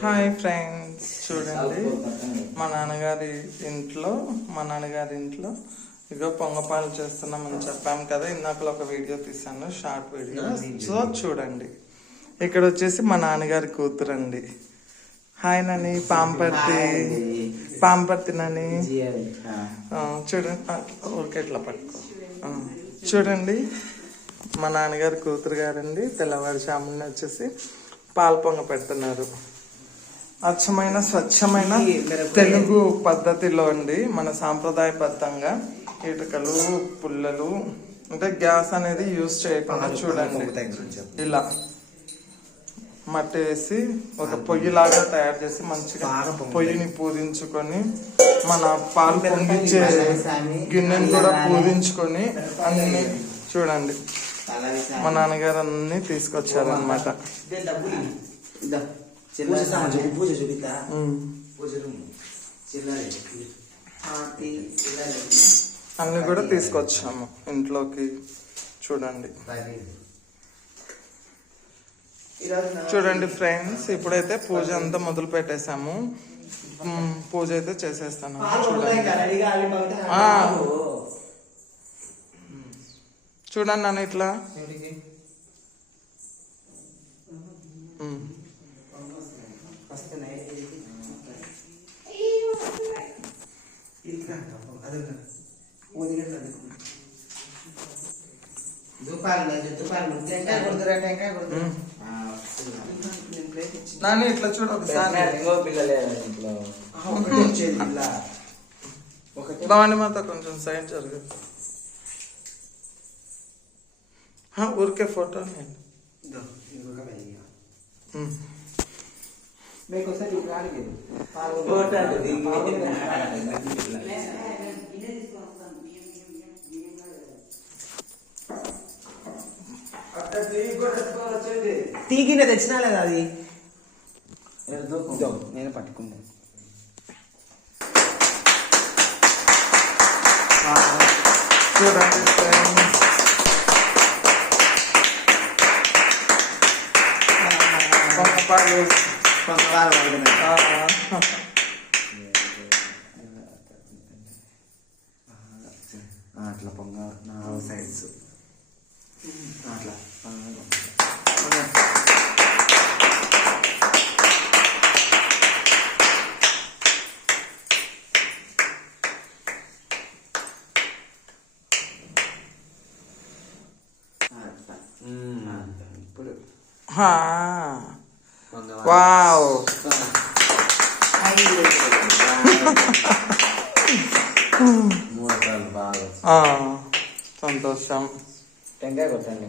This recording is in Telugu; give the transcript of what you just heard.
హాయ్ ఫ్రెండ్స్, చూడండి మా నాన్నగారి ఇంట్లో ఇగో పొంగపాలు చేస్తున్నామని చెప్పాము కదా. ఇందాకలో ఒక వీడియో తీసాను, షార్ట్ వీడియో. సో చూడండి, ఇక్కడ వచ్చేసి మా నాన్నగారి కూతురండి. హాయ్ నని, పాంపర్తి నని. చూడండి, ఊరికే ఇట్లా పట్టుకో. చూడండి, మా నాన్నగారి కూతురు గారండి. తెల్లవారుజామున వచ్చేసి పాలు పొంగ పెడుతున్నారు. అచ్చమైన స్వచ్ఛమైన తెలుగు పద్ధతిలో అండి, మన సాంప్రదాయబద్ధంగా ఇటుకలు పుల్లలు అంటే గ్యాస్ అనేది యూజ్ చేయకుండా చూడండి ఇలా మట్టి వేసి ఒక పొయ్యిలాగా తయారు చేసి మంచిగా పొయ్యిని పూజించుకొని మన పాలు పొంగిచ్చే గిన్నెని కూడా పూజించుకొని అన్ని చూడండి మా నాన్నగారు అన్ని తీసుకొచ్చారనమాట. అన్ని కూడా తీసుకొచ్చాము ఇంట్లోకి. చూడండి ఫ్రెండ్స్, ఇప్పుడైతే పూజ అంతా మొదలు పెట్టేశాము. పూజ అయితే చేసేస్తాను. చూడండి నన్ను ఇట్లా నాని ఇట్లా చూడ ఒకసారి. భవాని మాత కొంచెం సైడ్ జరుగు. ఊరికే ఫోటో తీగిన తెచ్చినా లేదా అది నేను పట్టుకున్నా. చూడండి అట్లా పొంగ 4 సైడ్స్ అట్లా. ఇప్పుడు వావ్, సంతోషం. టెంకాయ కొట్టండి.